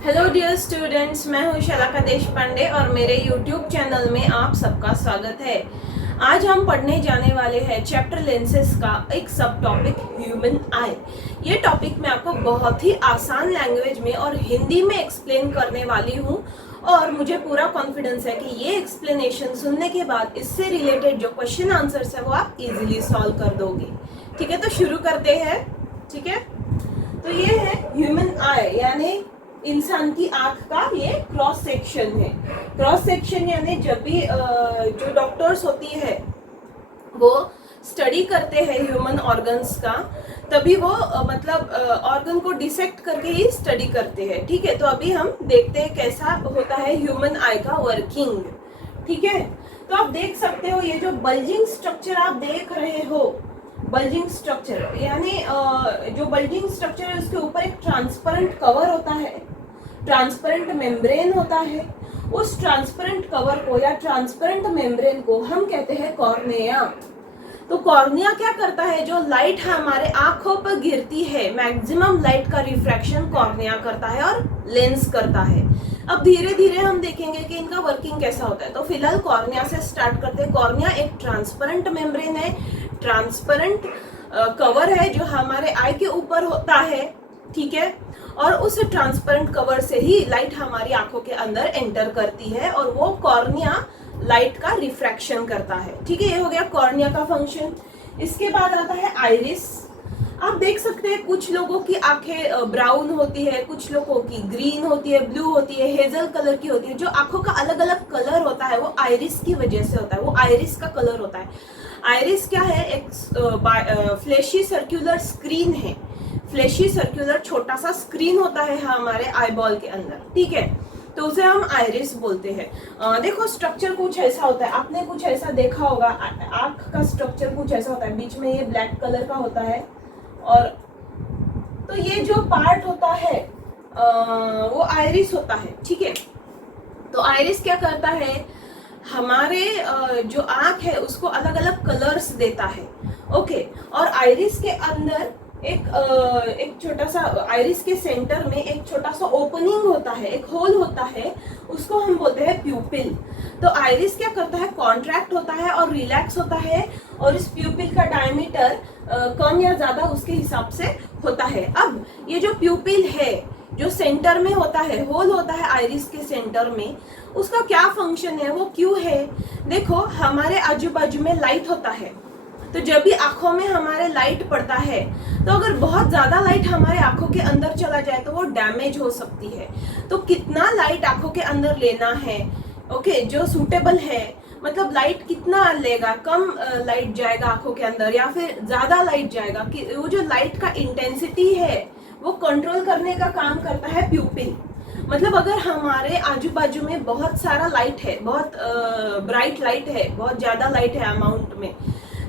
Hello dear students, मैं हूं शलाका देशपांडे और मेरे यूट्यूब चैनल में आप सबका स्वागत है। आज हम पढ़ने जाने वाले हैं चैप्टर लेंसेज का एक सब टॉपिक ह्यूमन आई। ये टॉपिक मैं आपको बहुत ही आसान लैंग्वेज में और हिंदी में एक्सप्लेन करने वाली हूँ और मुझे पूरा कॉन्फिडेंस है कि ये एक्सप्लेनेशन सुनने के बाद इससे रिलेटेड जो क्वेश्चन आंसर्स है वो आप इजीली सॉल्व कर दोगे। ठीक है, तो शुरू करते हैं। ठीक है, तो ये है ह्यूमन आई यानी इंसान की आंख का ये क्रॉस सेक्शन है। क्रॉस सेक्शन यानी जब भी जो डॉक्टर्स होती है वो स्टडी करते हैं ह्यूमन ऑर्गन्स का, तभी वो मतलब ऑर्गन को डिसेक्ट करके ही स्टडी करते हैं। ठीक है, तो अभी हम देखते हैं कैसा होता है ह्यूमन आई का वर्किंग। ठीक है, तो आप देख सकते हो ये जो बल्जिंग स्ट्रक्चर आप देख रहे हो, बल्जिंग स्ट्रक्चर यानी जो बल्जिंग स्ट्रक्चर है उसके ऊपर एक ट्रांसपेरेंट कवर होता है, ट्रांसपेरेंट मेम्ब्रेन होता है। उस ट्रांसपेरेंट कवर को या ट्रांसपेरेंट मेम्ब्रेन को हम कहते हैं कॉर्निया। तो कॉर्निया क्या करता है, जो लाइट हमारे आंखों पर गिरती है मैक्सिमम लाइट का रिफ्रैक्शन कॉर्निया करता है और लेंस करता है। अब धीरे धीरे हम देखेंगे कि इनका वर्किंग कैसा होता है। तो फिलहाल कॉर्निया से स्टार्ट करते हैं। कॉर्निया एक ट्रांसपेरेंट मेम्ब्रेन है, ट्रांसपेरेंट कवर है जो हमारे आई के ऊपर होता है। ठीक है, और उस ट्रांसपेरेंट कवर से ही लाइट हमारी आंखों के अंदर एंटर करती है और वो कॉर्निया लाइट का रिफ्रैक्शन करता है। ठीक है, ये हो गया कॉर्निया का फंक्शन। इसके बाद आता है आइरिस। आप देख सकते हैं कुछ लोगों की आंखें ब्राउन होती है, कुछ लोगों की ग्रीन होती है, ब्लू होती है, हेजल कलर की होती है। जो आंखों का अलग अलग कलर होता है वो आइरिस की वजह से होता है, वो आइरिस का कलर होता है। आइरिस क्या है, एक फ्लैशी सर्कुलर स्क्रीन है। फ्लैशी सर्कुलर छोटा सा स्क्रीन होता है हमारे आई बॉल के अंदर। ठीक है, तो उसे हम आइरिस बोलते हैं। देखो स्ट्रक्चर कुछ ऐसा होता है, आपने कुछ ऐसा देखा होगा, आंख का स्ट्रक्चर कुछ ऐसा होता है, बीच में ये ब्लैक कलर का होता है और तो ये जो पार्ट होता है वो आइरिस होता है। ठीक है, तो आइरिस क्या करता है, हमारे जो आंख है उसको अलग अलग कलर्स देता है। ओके, और आइरिस के अंदर एक छोटा सा, आइरिस के सेंटर में एक छोटा सा ओपनिंग होता है, एक होल होता है, उसको हम बोलते हैं प्यूपिल। तो आइरिस क्या करता है, कॉन्ट्रैक्ट होता है और रिलैक्स होता है और इस प्यूपिल का डायमीटर कम या ज्यादा उसके हिसाब से होता है। अब ये जो प्यूपिल है जो सेंटर में होता है, होल होता है आइरिस के सेंटर में, उसका क्या फंक्शन है, वो क्यों है। देखो हमारे आजू बाजू में लाइट होता है, तो जब भी आंखों में हमारे लाइट पड़ता है तो अगर बहुत ज्यादा लाइट हमारे आंखों के अंदर चला जाए तो वो डैमेज हो सकती है। तो कितना लाइट आंखों के अंदर लेना है, ओके, जो सूटेबल है, मतलब लाइट कितना लेगा, कम लाइट जाएगा आंखों के अंदर या फिर ज्यादा लाइट जाएगा, कि वो जो लाइट का इंटेंसिटी है वो कंट्रोल करने का काम करता है प्यूपिल। मतलब अगर हमारे आजू बाजू में बहुत सारा लाइट है, बहुत ब्राइट लाइट है, बहुत ज्यादा लाइट है अमाउंट में,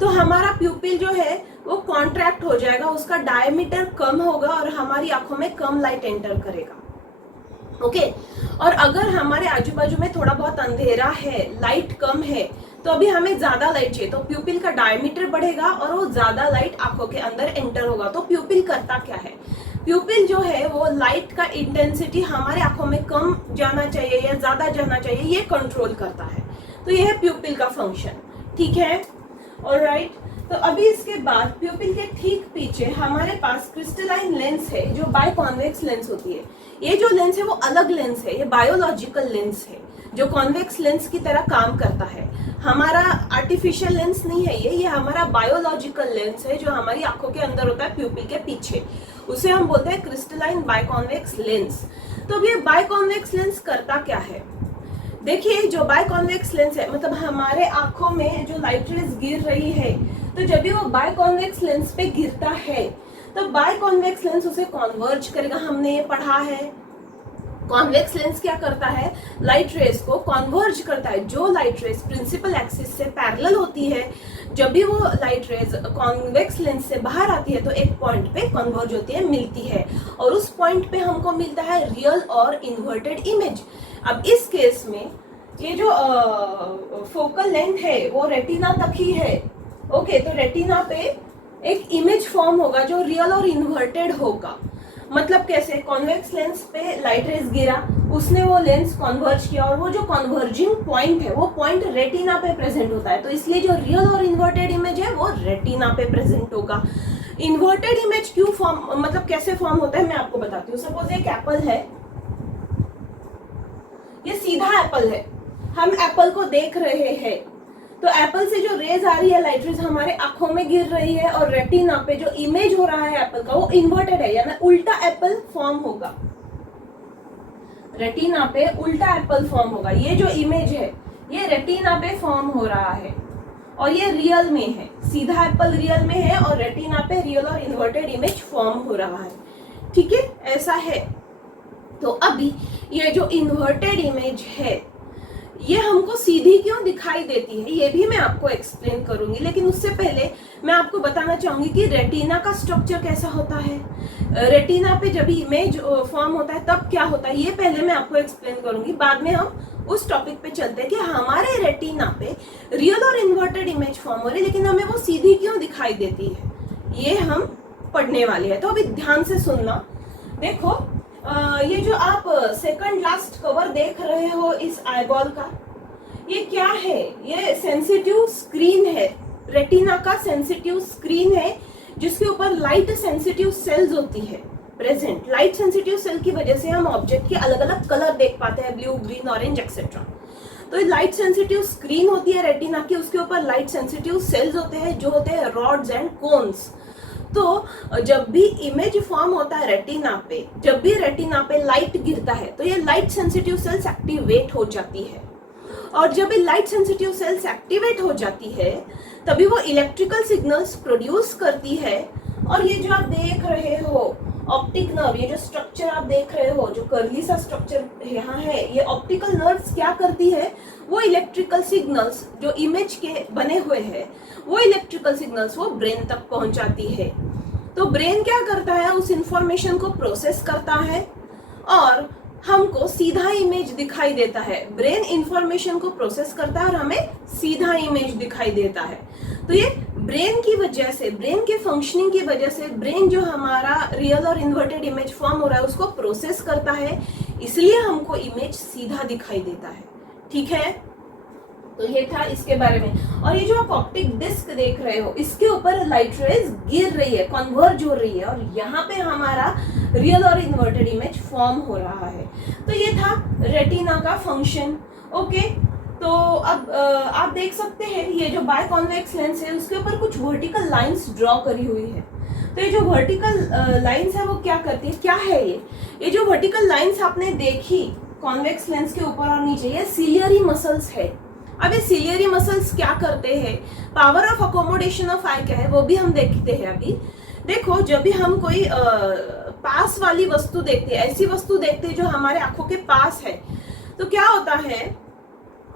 तो हमारा प्यूपिल जो है वो कॉन्ट्रैक्ट हो जाएगा, उसका डायमीटर कम होगा और हमारी आंखों में कम लाइट एंटर करेगा। ओके, और अगर हमारे आजू बाजू में थोड़ा बहुत अंधेरा है, लाइट कम है, तो अभी हमें ज्यादा लाइट चाहिए, तो प्यूपिल का डायमीटर बढ़ेगा और वो ज्यादा लाइट आंखों के अंदर एंटर होगा। तो प्यूपिल करता क्या है, प्यूपिल जो है वो लाइट का इंटेंसिटी हमारे आंखों में कम जाना चाहिए या ज्यादा जाना चाहिए, ये कंट्रोल करता है। तो ये है प्यूपिल का फंक्शन। ठीक है, ऑलराइट, तो अभी इसके बाद प्यूपिल के ठीक पीछे हमारे पास क्रिस्टलाइन लेंस है जो बायकॉन्वेक्स लेंस होती है। ये जो लेंस है वो अलग लेंस है, ये बायोलॉजिकल लेंस है जो कॉन्वेक्स लेंस की तरह काम करता है। हमारा आर्टिफिशियल लेंस नहीं है ये हमारा बायोलॉजिकल लेंस है जो हमारी आंखों के अंदर होता है प्यूपिल के पीछे, उसे हम बोलते हैं क्रिस्टलाइन बायकॉन्वेक्स लेंस। तो अब ये बायकॉन्वेक्स लेंस करता क्या है, देखिए जो बायकॉन्वेक्स लेंस है, मतलब हमारे आंखों में जो लाइट रेज गिर रही है, तो जब भी वो बायकॉन्वेक्स लेंस पे गिरता है तो बायकॉन्वेक्स लेंस उसे कॉन्वर्ज करेगा। हमने ये पढ़ा है, कॉन्वेक्स लेंस क्या करता है, लाइट रेज को कॉन्वर्ज करता है। जो लाइट रेज प्रिंसिपल एक्सिस से पैरेलल होती है, जब भी वो लाइट रेज कॉन्वेक्स लेंस से बाहर आती है तो एक पॉइंट पे कन्वर्ज होती है, मिलती है, और उस पॉइंट पे हमको मिलता है रियल और इन्वर्टेड इमेज। अब इस केस में ये जो फोकल लेंथ है वो रेटिना तक ही है। ओके, तो रेटिना पे एक इमेज फॉर्म होगा जो रियल और इन्वर्टेड होगा। मतलब कैसे, कॉन्वेक्स लेंस पे लाइट रेज गिरा, उसने वो लेंस कॉन्वर्ज किया और वो जो कॉन्वर्जिंग पॉइंट है वो पॉइंट रेटिना पे प्रेजेंट होता है, तो इसलिए जो रियल और इन्वर्टेड इमेज है वो रेटिना पे प्रेजेंट होगा। इन्वर्टेड इमेज क्यों फॉर्म, मतलब कैसे फॉर्म होता है मैं आपको बताती हूँ। सपोज एक एप्पल है, ये सीधा एप्पल है, हम एप्पल को देख रहे हैं, तो एप्पल से जो रेज आ रही है, लाइट रेज हमारे आंखों में गिर रही है और रेटिना पे जो इमेज हो रहा है एप्पल का वो इन्वर्टेड है, यानी उल्टा एप्पल फॉर्म होगा, रेटिना पे उल्टा एप्पल फॉर्म होगा। ये जो इमेज है ये रेटिना पे फॉर्म हो रहा है और ये रियल में है, सीधा एप्पल रियल में है और रेटिना पे रियल और इन्वर्टेड इमेज फॉर्म हो रहा है। ठीक है, ऐसा है। तो अभी ये जो इन्वर्टेड इमेज है ये हमको सीधी क्यों दिखाई देती है ये भी मैं आपको एक्सप्लेन करूंगी, लेकिन उससे पहले मैं आपको बताना चाहूंगी कि रेटिना का स्ट्रक्चर कैसा होता है। रेटिना पे जब इमेज फॉर्म होता है तब क्या होता है ये पहले मैं आपको एक्सप्लेन करूंगी, बाद में हम उस टॉपिक पे चलते हैं कि हमारे रेटिना पे रियल और इन्वर्टेड इमेज फॉर्म हो रही है लेकिन हमें वो सीधी क्यों दिखाई देती है, ये हम पढ़ने वाले हैं। तो अभी ध्यान से सुनना। देखो ये जो आप सेकंड लास्ट कवर देख रहे हो इस आईबॉल का, ये क्या है, ये सेंसिटिव स्क्रीन है, रेटिना का सेंसिटिव स्क्रीन है जिसके ऊपर लाइट सेंसिटिव सेल्स होती है प्रेजेंट। लाइट सेंसिटिव सेल की वजह से हम ऑब्जेक्ट के अलग अलग कलर देख पाते हैं, ब्लू, ग्रीन, ऑरेंज एक्सेट्रा। तो लाइट सेंसिटिव स्क्रीन होती है रेटिना की, उसके ऊपर लाइट सेंसिटिव सेल्स होते हैं जो होते हैं रॉड्स एंड कोन्स। तो जब भी इमेज फॉर्म होता है रेटिना पे, जब भी रेटिना पे लाइट गिरता है तो ये लाइट सेंसिटिव सेल्स एक्टिवेट हो जाती है और जब ये लाइट सेंसिटिव सेल्स एक्टिवेट हो जाती है तभी वो इलेक्ट्रिकल सिग्नल्स प्रोड्यूस करती है। और ये जो आप देख रहे हो ऑप्टिक नर्व, ये जो स्ट्रक्चर आप देख रहे हो, जो कर्ली सा स्ट्रक्चर यहाँ है, ये ऑप्टिकल नर्व्स क्या करती है, वो इलेक्ट्रिकल सिग्नल्स जो इमेज के बने हुए हैं वो इलेक्ट्रिकल सिग्नल्स वो ब्रेन तक पहुंचाती है। तो ब्रेन क्या करता है, उस इंफॉर्मेशन को प्रोसेस करता है और हमको सीधा इमेज दिखाई देता है। ब्रेन इंफॉर्मेशन को प्रोसेस करता है और हमें सीधा इमेज दिखाई देता है। तो ये ब्रेन की वजह से, ब्रेन के फंक्शनिंग की वजह से, ब्रेन जो हमारा रियल और इन्वर्टेड इमेज फॉर्म हो रहा है उसको प्रोसेस करता है, इसलिए हमको इमेज सीधा दिखाई देता है। ठीक है, तो ये था इसके बारे में। और ये जो आप ऑप्टिक डिस्क देख रहे हो इसके ऊपर लाइट रेज गिर रही है, कन्वर्ज हो रही है और यहाँ पे हमारा रियल और इन्वर्टेड इमेज फॉर्म हो रहा है। तो ये था रेटिना का फंक्शन। ओके, तो अब आप देख सकते हैं ये जो बाय कॉन्वेक्स लेंस है उसके ऊपर कुछ वर्टिकल लाइंस ड्रॉ करी हुई है। तो ये जो वर्टिकल लाइंस है वो क्या करती है, क्या है ये जो वर्टिकल लाइंस आपने देखी कॉन्वेक्स लेंस के ऊपर और नीचे, ये सिलियरी मसल्स है। अब ये सिलियरी मसल्स क्या करते हैं, पावर ऑफ अकोमोडेशन ऑफ आई क्या है वो भी हम देखते हैं। अभी देखो, जब भी हम कोई पास वाली वस्तु देखते हैं, ऐसी वस्तु देखते हैं जो हमारे आंखों के पास है, तो क्या होता है,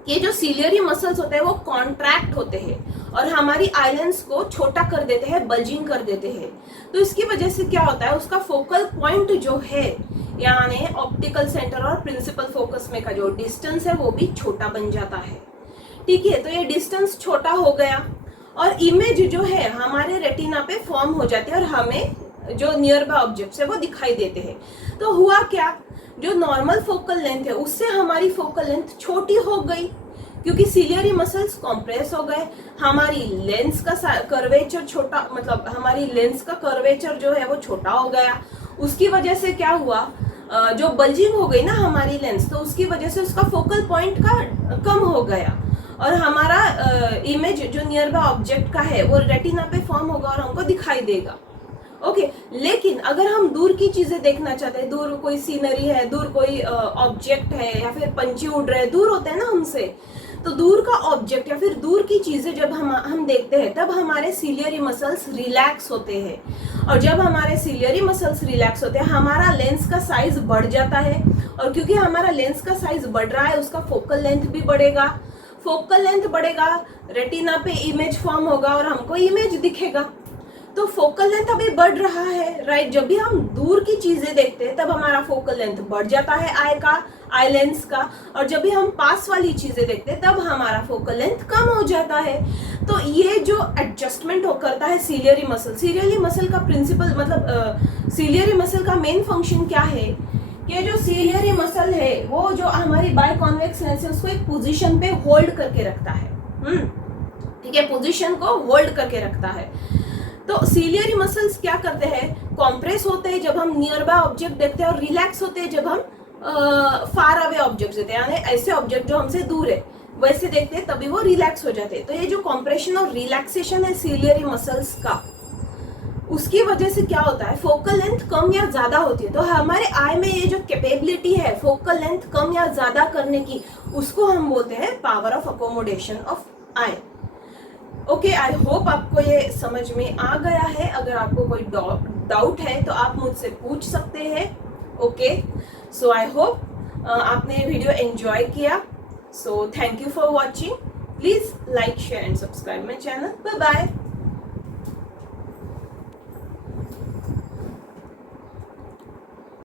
ये जो सिलियरी मसल्स होते हैं वो कॉन्ट्रैक्ट होते हैं और हमारी आईलेंस को छोटा कर देते हैं, बल्जिंग कर देते हैं। तो इसकी वजह से क्या होता है, उसका फोकल पॉइंट जो है, यानी ऑप्टिकल सेंटर और प्रिंसिपल फोकस में का जो डिस्टेंस है वो भी छोटा बन जाता है। ठीक है, तो ये डिस्टेंस छोटा हो गया और इमेज जो है हमारे रेटिना पे फॉर्म हो जाती है और हमें जो नियर बाय ऑब्जेक्ट्स है वो दिखाई देते हैं। तो हुआ क्या, जो नॉर्मल फोकल लेंथ है उससे हमारी फोकल लेंथ छोटी हो गई क्योंकि सिलियरी मसल्स कॉम्प्रेस हो गए, हमारी लेंस का कर्वेचर छोटा, मतलब हमारी लेंस का कर्वेचर जो है वो छोटा हो गया। उसकी वजह से क्या हुआ, जो बल्जिंग हो गई ना हमारी लेंस, तो उसकी वजह से उसका फोकल पॉइंट का कम हो गया और हमारा इमेज जो नियर बाय ऑब्जेक्ट का है वो रेटिना पे फॉर्म होगा और हमको दिखाई देगा। ओके, लेकिन अगर हम दूर की चीजें देखना चाहते हैं, दूर कोई सीनरी है, दूर कोई ऑब्जेक्ट है या फिर पंछी उड़ रहे हैं, दूर होते हैं ना हमसे, तो दूर का ऑब्जेक्ट या फिर दूर की चीजें जब हम देखते हैं तब हमारे सिलियरी मसल्स रिलैक्स होते हैं और जब हमारे सिलियरी मसल्स रिलैक्स होते हैं हमारा लेंस का साइज बढ़ जाता है और क्योंकि हमारा लेंस का साइज बढ़ रहा है उसका फोकल लेंथ भी बढ़ेगा। फोकल लेंथ बढ़ेगा, रेटिना पे इमेज फॉर्म होगा और हमको इमेज दिखेगा। तो फोकल लेंथ अभी बढ़ रहा है, राइट। जब भी हम दूर की चीजें देखते हैं तब हमारा फोकल लेंथ बढ़ जाता है आई लेंस का, और जब भी हम पास वाली चीजें देखते हैं तब हमारा फोकल लेंथ कम हो जाता है। तो ये जो एडजस्टमेंट करता है सीलियरी मसल का प्रिंसिपल, मतलब सीलियरी मसल का मेन फंक्शन क्या है कि जो सीलियरी मसल है वो जो हमारी बाइकॉन्वेक्स लेंस है उसको एक पोजीशन पे होल्ड करके रखता है। ठीक है, पोजीशन को होल्ड करके रखता है। तो सीलियरी मसल्स क्या करते हैं, कॉम्प्रेस होते हैं जब हम नियर बाय ऑब्जेक्ट देखते हैं, और रिलैक्स होते हैं जब हम फार अवे ऑब्जेक्ट देते हैं, यानी ऐसे ऑब्जेक्ट जो हमसे दूर है वैसे देखते हैं तभी वो रिलैक्स हो जाते हैं। तो ये जो कॉम्प्रेशन और रिलैक्सेशन है सीलियरी मसल्स का, उसकी वजह से क्या होता है, फोकल लेंथ कम या ज्यादा होती है। तो हमारे आई में ये जो कैपेबिलिटी है फोकल लेंथ कम या ज्यादा करने की, उसको हम बोलते हैं power of accommodation of I. Okay, I hope आपको ये समझ में आ गया है। अगर आपको कोई डाउट है तो आप मुझसे पूछ सकते हैं। ओके, सो आई होप आपने ये वीडियो एंजॉय किया। So thank you for watching. Please like, share and subscribe my channel. Bye bye.